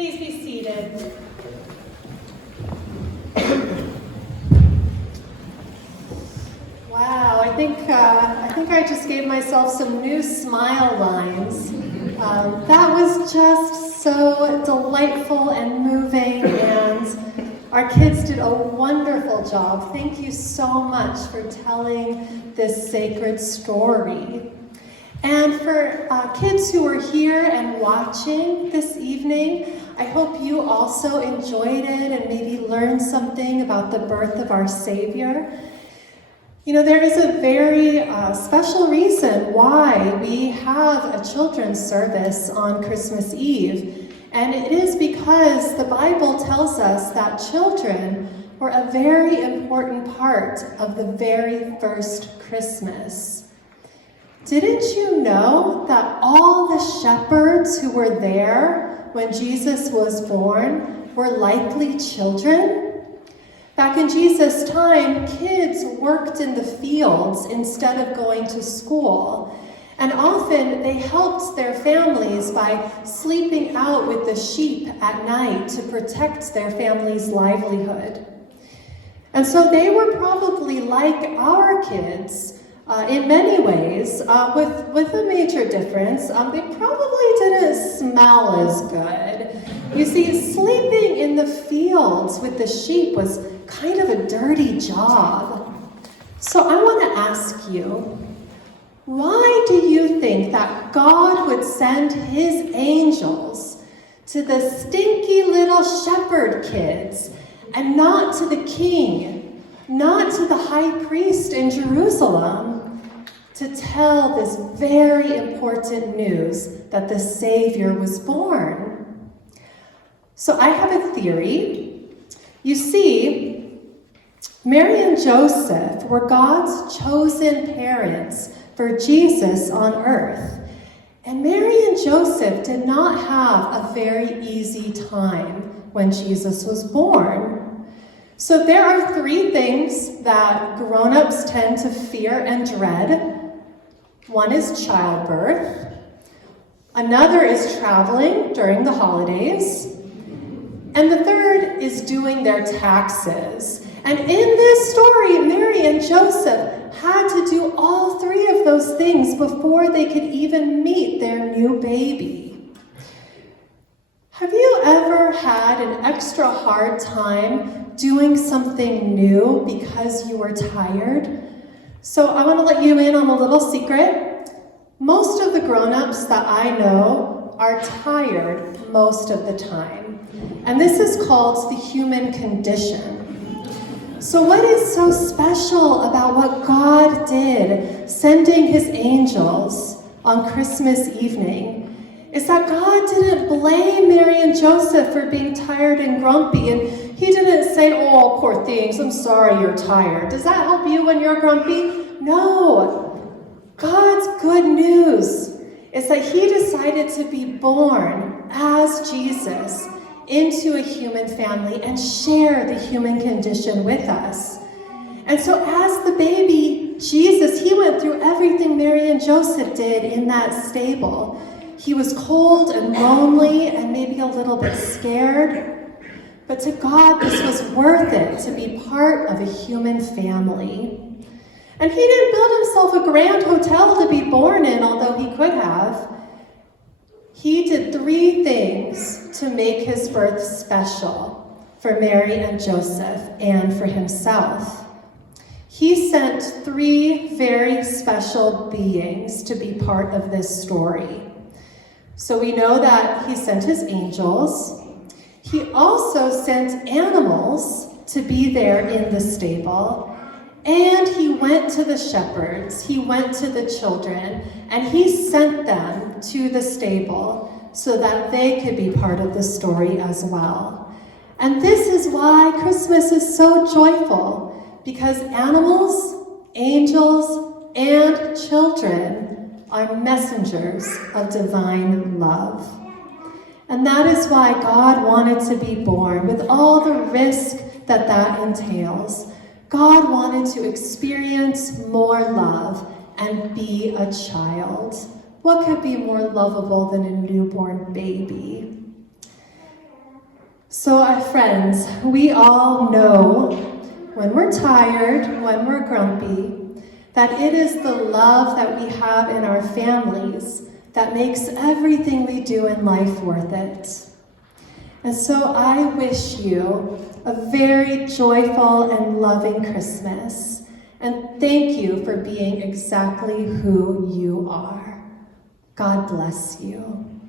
Please be seated. Wow, I think I just gave myself some new smile lines. That was just so delightful and moving, and our kids did a wonderful job. Thank you so much for telling this sacred story. And for kids who are here and watching this evening, I hope you also enjoyed it and maybe learned something about the birth of our Savior. You know, there is a very special reason why we have a children's service on Christmas Eve. And it is because the Bible tells us that children were a very important part of the very first Christmas. Didn't you know that all the shepherds who were there when Jesus was born were likely children? Back in Jesus' time, kids worked in the fields instead of going to school. And often they helped their families by sleeping out with the sheep at night to protect their family's livelihood. And so they were probably like our kids in many ways, with a major difference. They probably didn't smell as good. You see, sleeping in the fields with the sheep was kind of a dirty job. So I want to ask you, why do you think that God would send his angels to the stinky little shepherd kids and not to the king, not to the high priest in Jerusalem, to tell this very important news that the Savior was born? So I have a theory. You see, Mary and Joseph were God's chosen parents for Jesus on earth. And Mary and Joseph did not have a very easy time when Jesus was born. So there are three things that grown-ups tend to fear and dread. One is childbirth. Another is traveling during the holidays. And the third is doing their taxes. And in this story, Mary and Joseph had to do all three of those things before they could even meet their new baby. Have you ever had an extra hard time doing something new because you were tired? So I want to let you in on a little secret. Most of the grown-ups that I know are tired most of the time. And this is called the human condition. So what is so special about what God did, sending his angels on Christmas evening, is that God didn't blame Mary and Joseph for being tired and grumpy, and he didn't say, "Oh, poor things, I'm sorry you're tired." Does that help you when you're grumpy? No. God's good news is that he decided to be born as Jesus into a human family and share the human condition with us. And so as the baby Jesus, he went through everything Mary and Joseph did in that stable. He was cold and lonely and maybe a little bit scared. But to God, this was worth it to be part of a human family. And he didn't build himself a grand hotel to be born in, although he could have. He did three things to make his birth special for Mary and Joseph and for himself. He sent three very special beings to be part of this story. So we know that he sent his angels. He also sent animals to be there in the stable. And he went to the shepherds, he went to the children, and he sent them to the stable so that they could be part of the story as well. And this is why Christmas is so joyful, because animals, angels, and children are messengers of divine love. And that is why God wanted to be born, with all the risk that that entails. God wanted to experience more love and be a child. What could be more lovable than a newborn baby? So, friends, we all know when we're tired, when we're grumpy, that it is the love that we have in our families that makes everything we do in life worth it. And so I wish you a very joyful and loving Christmas, and thank you for being exactly who you are. God bless you.